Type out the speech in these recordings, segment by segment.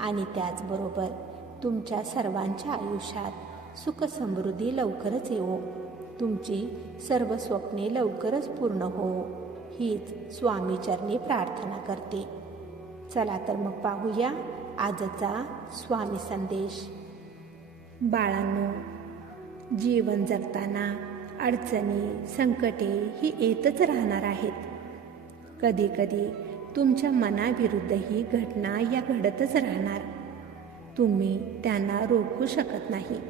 आणि त्याचबरोबर तुमच्या सर्वांच्या आयुष्यात सुखसमृद्धी लवकरच येवो. तुमची सर्व स्वप्ने लवकरच पूर्ण हो हीच स्वामीचरणी प्रार्थना करते. चला तर मग पाहूया आजचा स्वामी संदेश. बाळांनो जीवन जगताना अडचणी संकटे ही येतच राहणार आहेत. कधी कधी तुमच्या मनाविरुद्ध ही घटना या घडतच राहणार. तुम्ही त्यांना रोखू शकत नाही.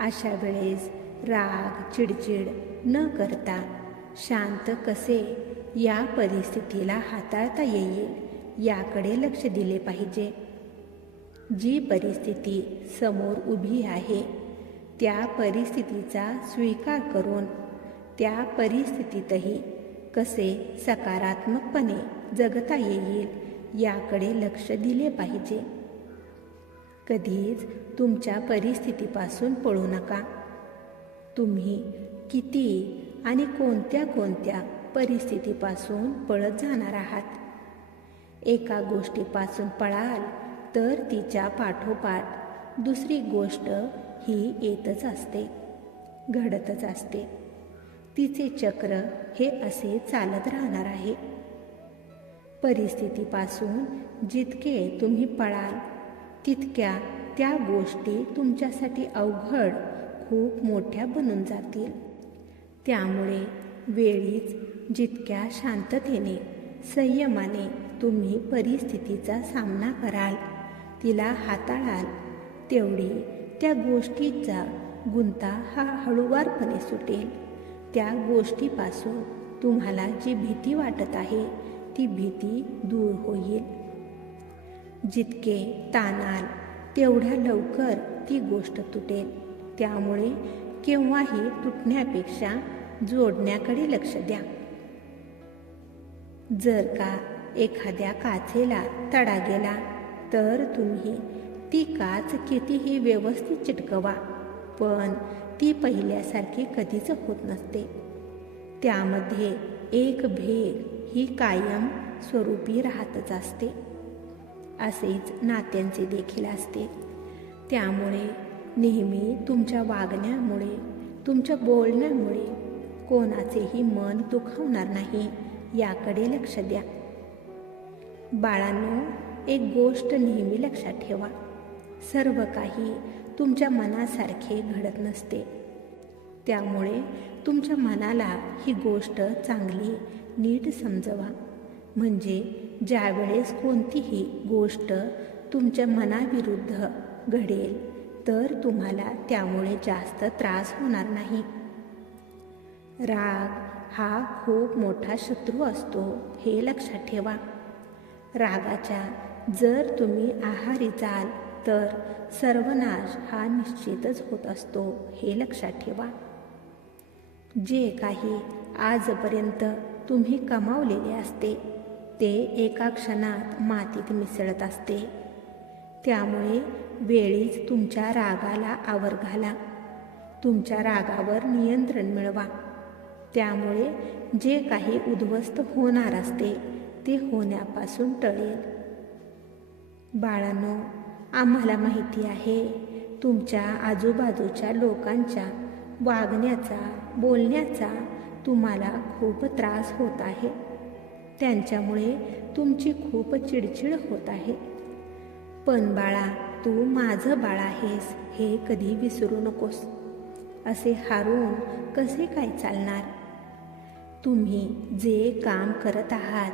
अशा वेळेस राग चिडचिड न करता शांत कसे या परिस्थितीला हाताळता येईल याकडे लक्ष दिले पाहिजे. जी परिस्थिती समोर उभी आहे त्या परिस्थितीचा स्वीकार करून त्या परिस्थितीतही कसे सकारात्मकपणे जगता येईल याकडे लक्ष दिले पाहिजे. कधीच तुमच्या परिस्थितीपासून पळू नका. तुम्ही किती आणि कोणत्या कोणत्या परिस्थितीपासून पळत जाणार आहात? एका गोष्टीपासून पळाल तर तिच्या पाठोपाठ दुसरी गोष्ट ही येतच असते घडतच असते. तिचे चक्र हे असे चालत राहणार आहे. परिस्थितीपासून जितके तुम्ही पळाल तितक्या त्या गोष्टी तुमच्यासाठी अवघड खूप मोठ्या बनून जातील. त्यामुळे वेळीच जितक्या शांततेने संयमाने तुम्ही परिस्थितीचा सामना कराल तिला हाताळाल तेवढी त्या गोष्टीचा गुंता हा हळूवारपणे सुटेल. त्या गोष्टीपासून तुम्हाला जी भीती वाटत आहे ती भीती दूर होईल. जितके ताणाल तेवढ्या लवकर ती गोष्ट तुटेल. त्यामुळे केव्हाही तुटण्यापेक्षा जोडण्याकडे लक्ष द्या. जर का एखाद्या काचेला तडा गेला तर तुम्ही ती काच कितीही व्यवस्थित चिटकवा पण ती पहिल्यासारखी कधीच होत नसते. त्यामध्ये एक भेग ही कायम स्वरूपी राहतच असते. असेच नात्यांचे देखील असते. त्यामुळे नेहमी तुमच्या वागण्यामुळे तुमच्या बोलण्यामुळे कोणाचेही मन दुखावणार नाही याकडे लक्ष द्या. बाळांनो एक गोष्ट नेहमी लक्षात ठेवा. सर्व काही तुमच्या मनासारखे घडत नसते. त्यामुळे तुमच्या मनाला ही गोष्ट चांगली नीट समजवा. म्हणजे ज्यावेळेस कोणतीही गोष्ट तुमच्या मनाविरुद्ध घडेल तर तुम्हाला त्यामुळे जास्त त्रास होणार नाही. राग हा खूप मोठा शत्रू असतो हे लक्षात ठेवा. रागाच्या जर तुम्ही आहारी जाल तर सर्वनाश हा निश्चितच होत असतो हे लक्षात ठेवा. जे काही आजपर्यंत तुम्ही कमावलेले असते ते एका क्षणात मातीत मिसळत असते. त्यामुळे वेळीच तुमच्या रागाला आवर घाला. तुमच्या रागावर नियंत्रण मिळवा. त्यामुळे जे काही उद्ध्वस्त होणार असते ते होण्यापासून टळेल. बाळांनो आम्हाला माहिती आहे. तुमच्या आजूबाजूच्या लोकांच्या वागण्याचा बोलण्याचा तुम्हाला खूप त्रास होत आहे. त्यांच्यामुळे तुमची खूप चिडचिड होत आहे. पण बाळा तू माझं बाळ आहेस हे कधी विसरू नकोस. असे हारून कसे काय चालणार? तुम्ही जे काम करत आहात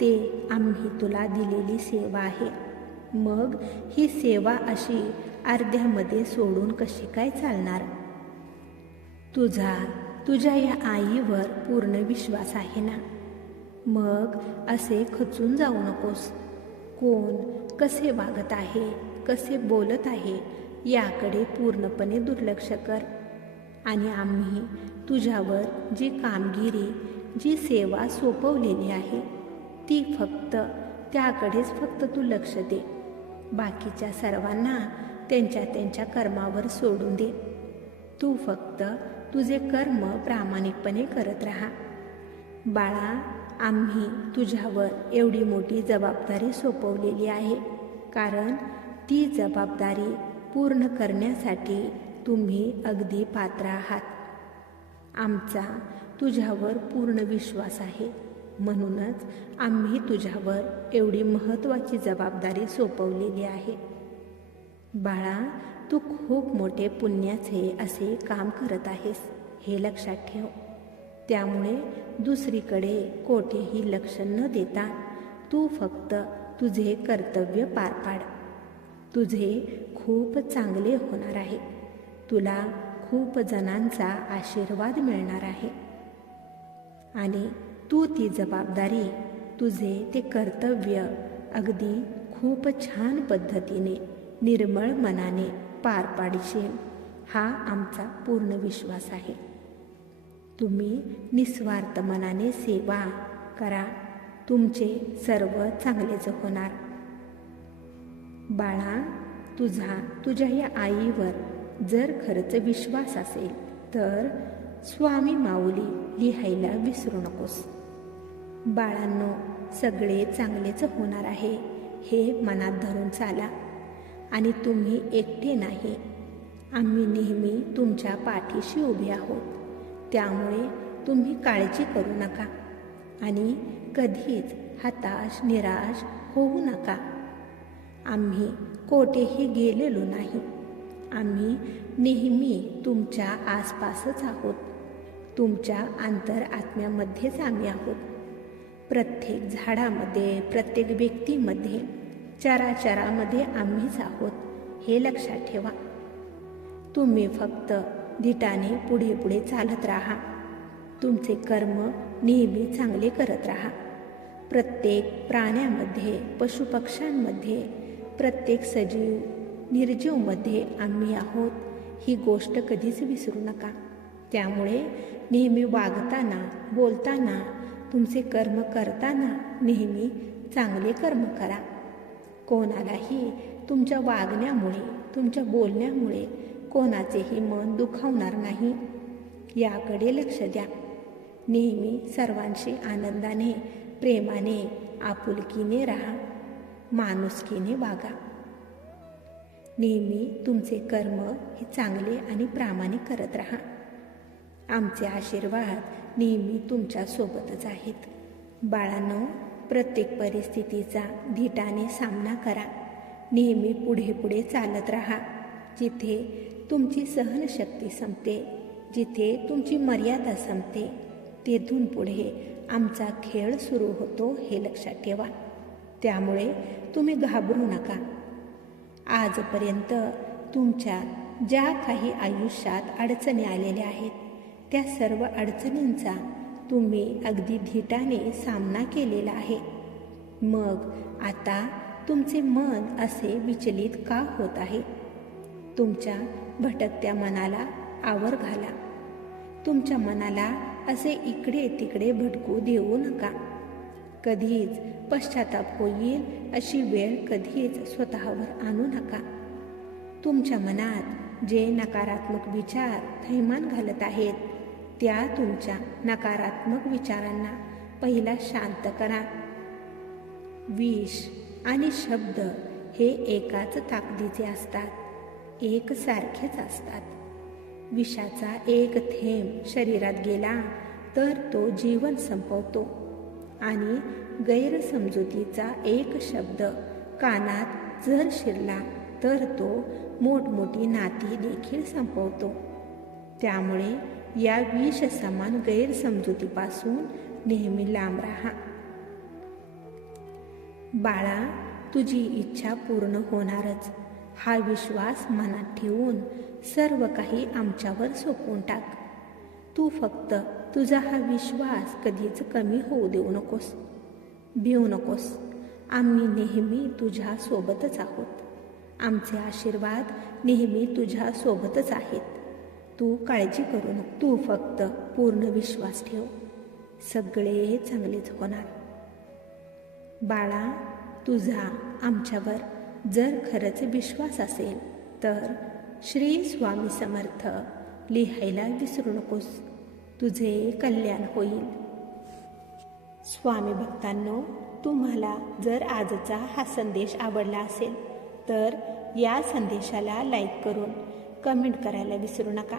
ते आम्ही तुला दिलेली सेवा आहे. मग ही सेवा अशी अर्ध्यामध्ये सोडून कशी काय चालणार? तुझा तुझ्या या आईवर पूर्ण विश्वास आहे ना? मग असे खचून जाऊ नकोस. कोण कसे वागत आहे कसे बोलत आहे याकडे पूर्णपणे दुर्लक्ष कर. आणि आम्ही तुझ्यावर जी कामगिरी जी सेवा सोपवलेली आहे ती फक्त त्याकडेच फक्त तू लक्ष दे. बाकीच्या सर्वांना त्यांच्या त्यांच्या कर्मावर सोडून दे. तू फक्त तुझे कर्म प्रामाणिकपणे करत राहा. बाळा आम्ही तुझ्यावर एवढी मोठी जबाबदारी सोपवलेली आहे. कारण ती जबाबदारी पूर्ण करण्यासाठी तुम्ही अगदी पात्र आहात. आमचा तुझ्यावर पूर्ण विश्वास आहे. म्हणूनच आम्ही तुझ्यावर एवढी महत्त्वाची जबाबदारी सोपवलेली आहे. बाळा तू खूप मोठे पुण्याचे असे काम करत आहेस हे लक्षात ठेव. त्यामुळे दुसरीकडे कोठेही लक्ष न देता तू फक्त तुझे कर्तव्य पार पाड. तुझे खूप चांगले होणार आहे. तुला खूप जणांचा आशीर्वाद मिळणार आहे. आणि तू ती जबाबदारी तुझे ते कर्तव्य अगदी खूप छान पद्धतीने निर्मळ मनाने पार पाडशील हा आमचा पूर्ण विश्वास आहे. तुम्ही निस्वार्थ मनाने सेवा करा तुमचे सर्व चांगलेच होणार. बाळा तुझा तुझ्या या आईवर जर खरंच विश्वास असेल तर स्वामी माऊली लिहायला विसरू नकोस. बाळांनो सगळे चांगलेच होणार आहे हे मनात धरून चाला. आणि तुम्ही एकटे नाही. आम्ही नेहमी तुमच्या पाठीशी उभे आहोत. त्यामुळे तुम्ही काळजी करू नका. आणि कधीच हताश निराश होऊ नका. आम्ही कोठेही गेलेलो नाही. आम्ही नेहमी तुमच्या आसपासच आहोत. तुमच्या आंतर आत्म्यामध्येच आम्ही आहोत. प्रत्येक झाडामध्ये प्रत्येक व्यक्तीमध्ये चराचरामध्ये आम्हीच आहोत हे लक्षात ठेवा. तुम्ही फक्त धिटाने पुढे पुढे चालत राहा. तुमचे कर्म नेहमी चांगले करत राहा. प्रत्येक प्राण्यामध्ये पशुपक्ष्यांमध्ये प्रत्येक सजीव निर्जीवमध्ये आम्ही आहोत ही गोष्ट कधीच विसरू नका. त्यामुळे नेहमी वागताना बोलताना तुमचे कर्म करताना नेहमी चांगले कर्म करा. कोणालाही तुमच्या वागण्यामुळे तुमच्या बोलण्यामुळे कोणाचेही मन दुखावणार नाही. याकडे लक्ष द्या. नेहमी सर्वांशी आनंदाने प्रेमाने आपुलकीने राहा. माणुसकीने वागा. नेहमी तुमचे कर्म हे चांगले आणि प्रामाणिक करत राहा. आमचे आशीर्वाद नेहमी तुमच्यासोबतच आहेत. बाळांनो प्रत्येक परिस्थितीचा धीटाने सामना करा. नेहमी पुढे पुढे चालत राहा. जिथे तुमची सहनशक्ती संपते जिथे तुमची मर्यादा संपते तेथून पुढे आमचा खेळ सुरू होतो हे लक्षात ठेवा. त्यामुळे तुम्ही घाबरू नका. आजपर्यंत तुमच्या ज्या काही आयुष्यात अडचणी आलेल्या आहेत त्या सर्व अडचणींचा तुम्ही अगदी धीटाने सामना केलेला आहे. मग आता तुमचे मन असे विचलित का होत आहे? तुमच्या भटकत्या मनाला आवर घाला. तुमच्या मनाला असे इकडे तिकडे भटकू देऊ नका. कधीच पश्चाताप होईल अशी वेळ कधीच स्वतःवर आणू नका. तुमच्या मनात जे नकारात्मक विचार थैमान घालत आहेत त्या तुमच्या नकारात्मक विचारांना पहिला शांत करा. विष आणि शब्द हे एकाच ताकदीचे असतात एकसारखेच असतात. विषाचा एक थेंब शरीरात गेला तर तो जीवन संपवतो आणि गैरसमजुतीचा एक शब्द कानात जर शिरला तर तो मोठमोठी नाती देखील संपवतो. त्यामुळे या विष समान गैरसमजुतीपासून नेहमी लांब राहा. बाळा तुझी इच्छा पूर्ण होणारच. हा विश्वास मनात ठेवून सर्व काही आमच्यावर सोपवून टाक. तू फक्त तुझा हा विश्वास कधीच कमी होऊ देऊ नकोस. भिऊ नकोस. आम्ही नेहमी तुझ्या सोबतच आहोत. आमचे आशीर्वाद नेहमी तुझ्या सोबतच आहेत. तू काळजी करू नको. तू फक्त पूर्ण विश्वास ठेव. सगळे चांगलेच होणार बाळा तुझा आमच्यावर जर खरंच विश्वास असेल तर श्री स्वामी समर्थ लिहायला विसरू नकोस. तुझे कल्याण होईल. स्वामी भक्तांनो तुम्हाला जर आजचा हा संदेश आवडला असेल तर या संदेशाला लाईक करून कमेंट करायला विसरू नका.